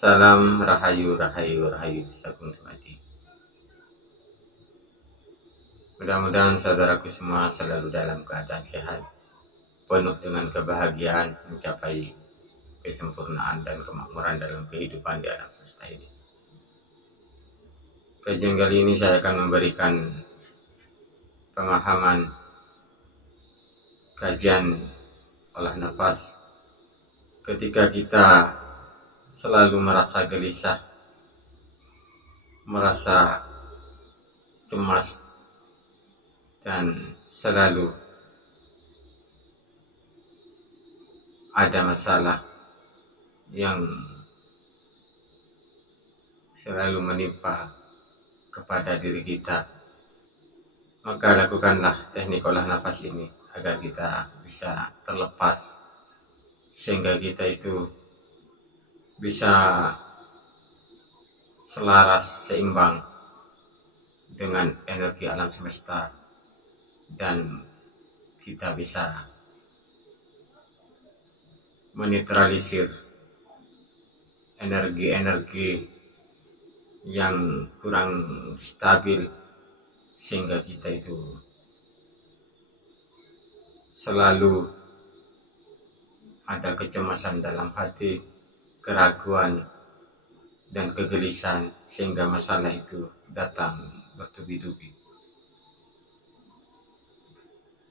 Salam rahayu rahayu rahayu sagung dumadi. Mudah-mudahan saudaraku semua selalu dalam keadaan sehat, penuh dengan kebahagiaan, mencapai kesempurnaan dan kemakmuran dalam kehidupan di alam semesta ini. Kajian kali ini saya akan memberikan pemahaman kajian olah nafas ketika kita selalu merasa gelisah, merasa cemas, dan selalu ada masalah yang selalu menimpa kepada diri kita. Maka lakukanlah teknik olah nafas ini agar kita bisa terlepas, sehingga kita itu bisa selaras, seimbang dengan energi alam semesta, dan kita bisa menetralisir energi-energi yang kurang stabil, sehingga kita itu selalu ada kecemasan dalam hati, keraguan dan kegelisahan, sehingga masalah itu datang bertubi-tubi.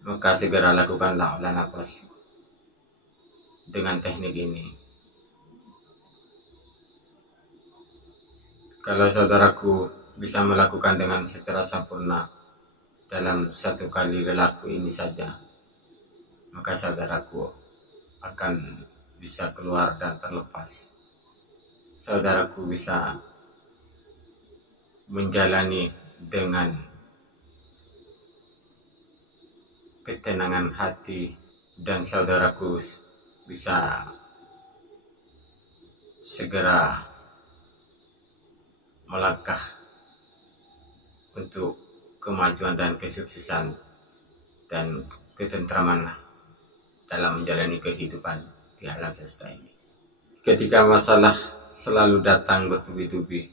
Maka segera lakukanlah olah nafas dengan teknik ini. Kalau saudaraku bisa melakukan dengan secara sempurna dalam satu kali berlaku ini saja, maka saudaraku akan bisa keluar dan terlepas. Saudaraku bisa menjalani dengan ketenangan hati, dan saudaraku bisa segera melangkah untuk kemajuan dan kesuksesan dan ketentraman dalam menjalani kehidupan di alam semesta ini. Ketika masalah selalu datang bertubi-tubi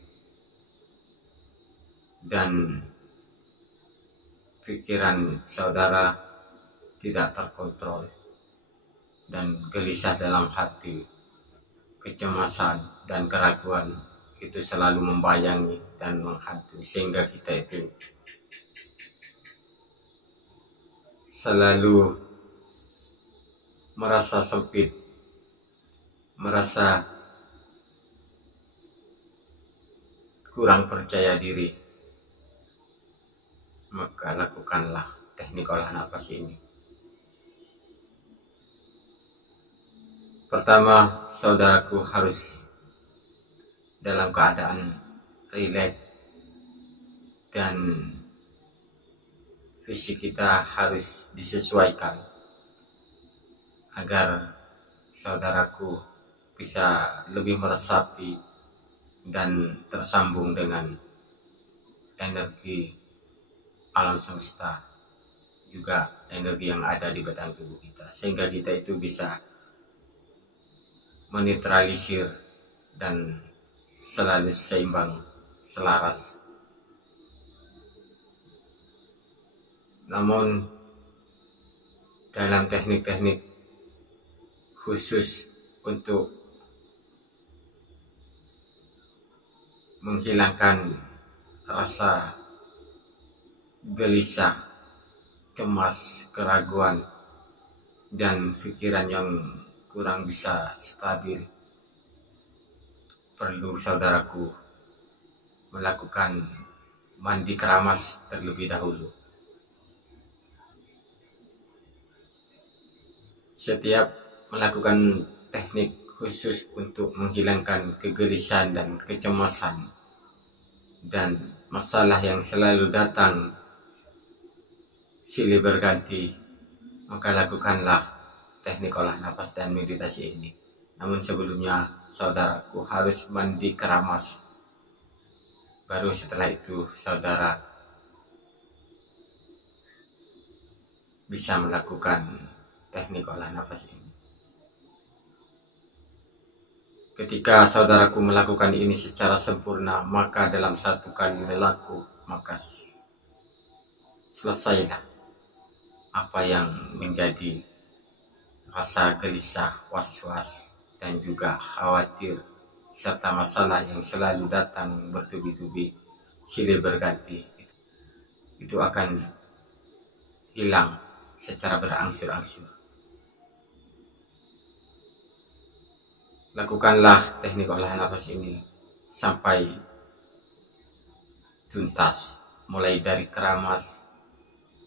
dan pikiran saudara tidak terkontrol dan gelisah dalam hati, kecemasan dan keraguan itu selalu membayangi dan menghantui, sehingga kita itu selalu merasa sempit, merasa kurang percaya diri. Maka lakukanlah teknik olah nafas ini. Pertama, saudaraku harus dalam keadaan rileks, dan fisik kita harus disesuaikan agar saudaraku bisa lebih meresapi dan tersambung dengan energi alam semesta, juga energi yang ada di batang tubuh kita, sehingga kita itu bisa menetralisir dan selalu seimbang, selaras. Namun dalam teknik-teknik khusus untuk menghilangkan rasa gelisah, cemas, keraguan, dan pikiran yang kurang bisa stabil, perlu saudaraku melakukan mandi keramas terlebih dahulu. Setiap melakukan teknik khusus untuk menghilangkan kegelisahan dan kecemasan dan masalah yang selalu datang silih berganti, maka lakukanlah teknik olah nafas dan meditasi ini. Namun sebelumnya saudaraku harus mandi keramas. Baru setelah itu saudara bisa melakukan teknik olah nafas ini. Ketika saudaraku melakukan ini secara sempurna, maka dalam satu kali relaku, maka selesailah apa yang menjadi rasa gelisah, was-was, dan juga khawatir, serta masalah yang selalu datang bertubi-tubi, silih berganti. Itu akan hilang secara berangsur-angsur. Lakukanlah teknik olahan nafas ini sampai tuntas, mulai dari keramas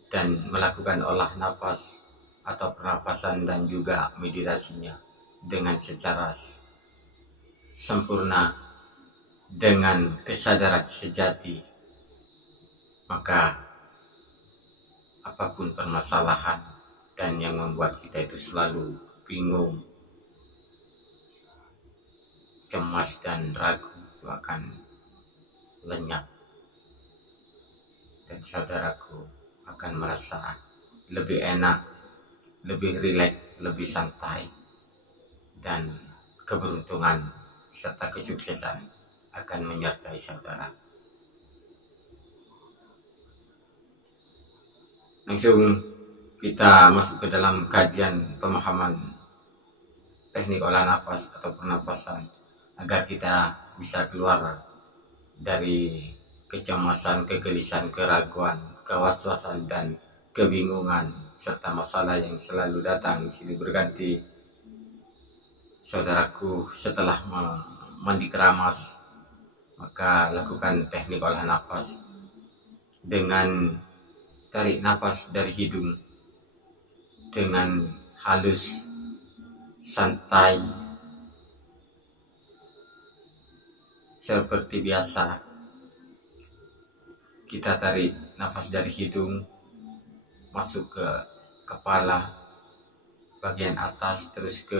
dan melakukan olah nafas atau pernapasan dan juga meditasinya dengan secara sempurna dengan kesadaran sejati. Maka apapun permasalahan dan yang membuat kita itu selalu bingung, cemas dan ragu, itu akan lenyap, dan saudaraku akan merasa lebih enak, lebih rileks, lebih santai, dan keberuntungan serta kesuksesan akan menyertai saudara. Langsung kita masuk ke dalam kajian pemahaman teknik olah nafas atau pernapasan, agar kita bisa keluar dari kecemasan, kegelisahan, keraguan, kewaswasan, dan kebingungan, serta masalah yang selalu datang silih berganti. Saudaraku, setelah mandi keramas, maka lakukan teknik olah nafas dengan tarik nafas dari hidung dengan halus, santai, seperti biasa. Kita tarik nafas dari hidung masuk ke kepala bagian atas, terus ke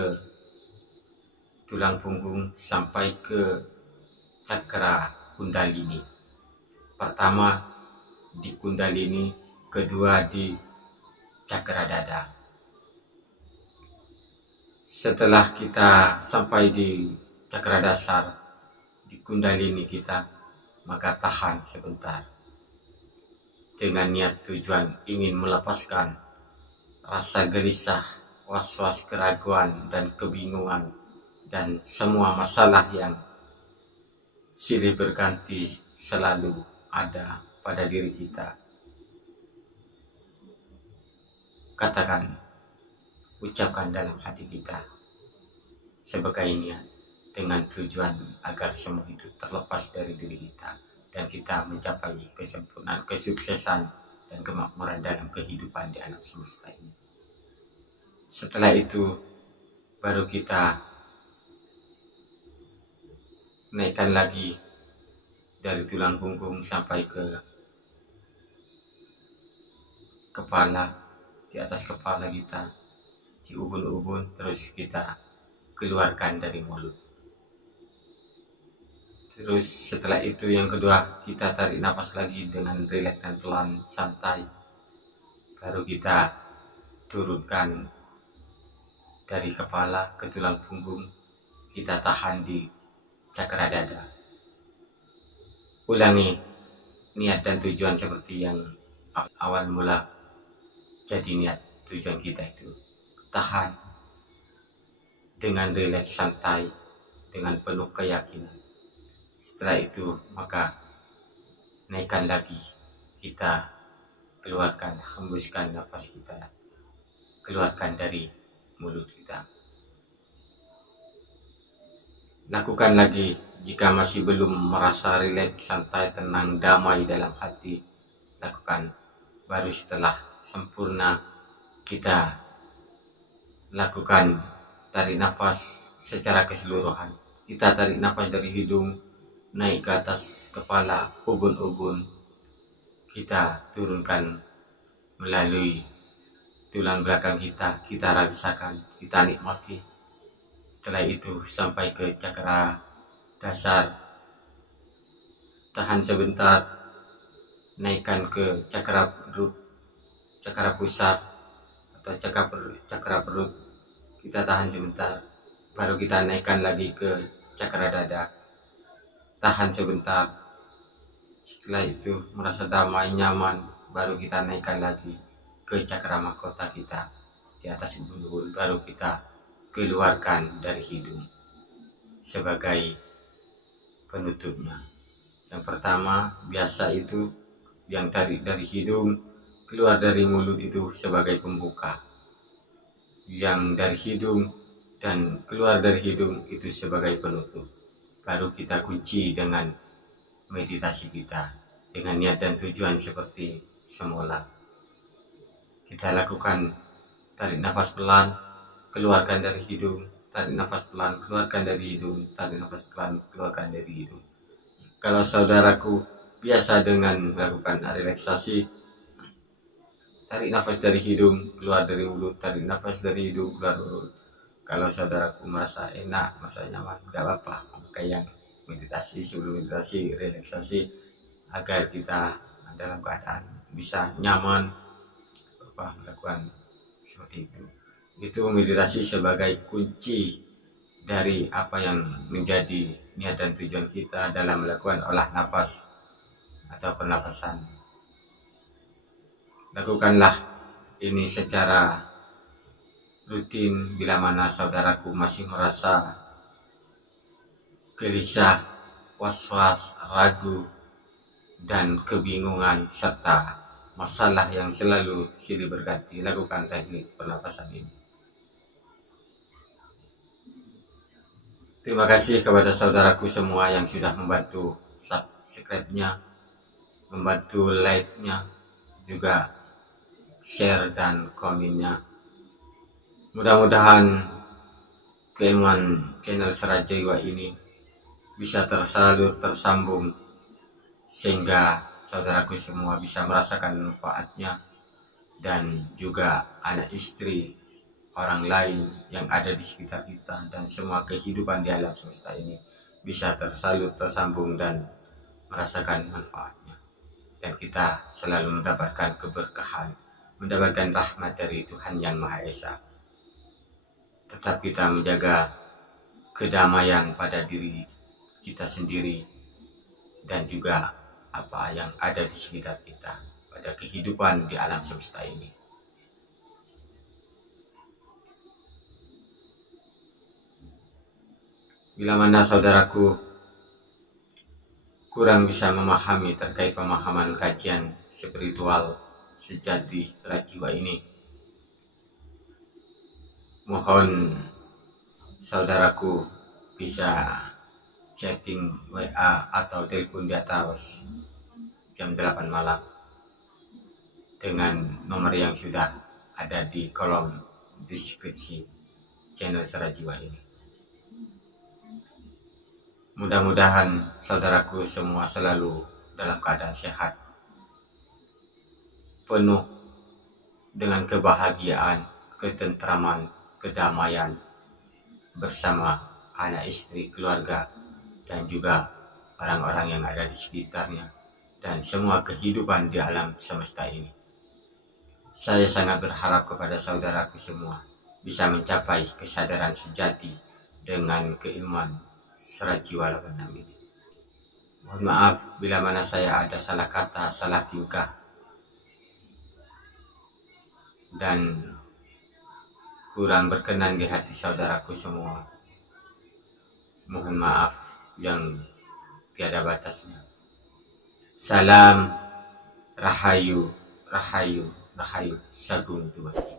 tulang punggung sampai ke cakra kundalini. Pertama di kundalini, kedua di cakra dada. Setelah kita sampai di cakra dasar, di kundalini kita, maka tahan sebentar dengan niat tujuan ingin melepaskan rasa gelisah, was-was, keraguan, dan kebingungan, dan semua masalah yang silih berganti selalu ada pada diri kita. Katakan, ucapkan dalam hati kita sebagai niat, dengan tujuan agar semua itu terlepas dari diri kita dan kita mencapai kesempurnaan, kesuksesan, dan kemakmuran dalam kehidupan di alam semesta ini. Setelah itu baru kita naikkan lagi dari tulang punggung sampai ke kepala, di atas kepala kita, di ubun-ubun, terus kita keluarkan dari mulut. Terus setelah itu yang kedua, kita tarik nafas lagi dengan rileks dan pelan, santai. Baru kita turunkan dari kepala ke tulang punggung, kita tahan di cakra dada. Ulangi niat dan tujuan seperti yang awal mula. Jadi niat tujuan kita itu tahan dengan rileks, santai, dengan penuh keyakinan. Setelah itu maka naikkan lagi, kita keluarkan, hembuskan nafas kita, keluarkan dari mulut kita. Lakukan lagi. Jika masih belum merasa rileks, santai, tenang, damai dalam hati, lakukan. Baru setelah sempurna kita lakukan tarik nafas secara keseluruhan. Kita tarik nafas dari hidung naik ke atas kepala, ubun-ubun, kita turunkan melalui tulang belakang kita, kita rasakan, kita nikmati. Setelah itu sampai ke cakra dasar, tahan sebentar, naikkan ke cakra perut, cakra pusat atau cakra perut, kita tahan sebentar, baru kita naikkan lagi ke cakra dada, tahan sebentar. Setelah itu merasa damai, nyaman, baru kita naikkan lagi ke cakra mahkota kita di atas ubun-ubun, baru kita keluarkan dari hidung sebagai penutupnya. Yang pertama biasa itu yang tarik dari hidung, keluar dari mulut itu sebagai pembuka. Yang dari hidung dan keluar dari hidung itu sebagai penutup. Baru kita kunci dengan meditasi kita dengan niat dan tujuan seperti semula. Kita lakukan tarik nafas pelan, keluarkan dari hidung, tarik nafas pelan, keluarkan dari hidung, tarik nafas pelan, keluarkan dari hidung. Kalau saudaraku biasa dengan melakukan relaksasi, tarik nafas dari hidung, keluar dari mulut, tarik nafas dari hidung, keluar dari mulut. Kalau saudaraku merasa enak, merasa nyaman, gak apa-apa. Pakai yang meditasi, sebelum meditasi, relaksasi, agar kita dalam keadaan bisa nyaman melakukan seperti itu. Itu meditasi sebagai kunci dari apa yang menjadi niat dan tujuan kita dalam melakukan olah nafas atau pernapasan. Lakukanlah ini secara rutin bila mana saudaraku masih merasa gelisah, was-was, ragu, dan kebingungan serta masalah yang selalu silih berganti. Lakukan teknik pernapasan ini. Terima kasih kepada saudaraku semua yang sudah membantu subscribe-nya, membantu like-nya, juga share dan komennya. Mudah-mudahan keilmuan channel Serajiwa ini bisa tersalur, tersambung, sehingga saudaraku semua bisa merasakan manfaatnya, dan juga anak istri, orang lain yang ada di sekitar kita, dan semua kehidupan di alam semesta ini bisa tersalur, tersambung, dan merasakan manfaatnya. Dan kita selalu mendapatkan keberkahan, mendapatkan rahmat dari Tuhan Yang Maha Esa. Tetap kita menjaga kedamaian pada diri kita sendiri dan juga apa yang ada di sekitar kita pada kehidupan di alam semesta ini. Bila mana saudaraku kurang bisa memahami terkait pemahaman kajian spiritual sejati Serajiwa ini, mohon saudaraku bisa chatting WA atau telepon di atas jam 8 malam dengan nomor yang sudah ada di kolom deskripsi channel Serajiwa ini. Mudah-mudahan saudaraku semua selalu dalam keadaan sehat, penuh dengan kebahagiaan, ketentraman, kedamaian bersama anak istri, keluarga, dan juga orang-orang yang ada di sekitarnya, dan semua kehidupan di alam semesta ini. Saya sangat berharap kepada saudaraku semua bisa mencapai kesadaran sejati dengan keilmuan Serajiwa 86 ini. Mohon maaf bila mana saya ada salah kata, salah tingkah, dan kurang berkenan di hati saudaraku semua. Mohon maaf yang tiada batasnya. Salam Rahayu, Rahayu, Rahayu, Sagung Tuhan.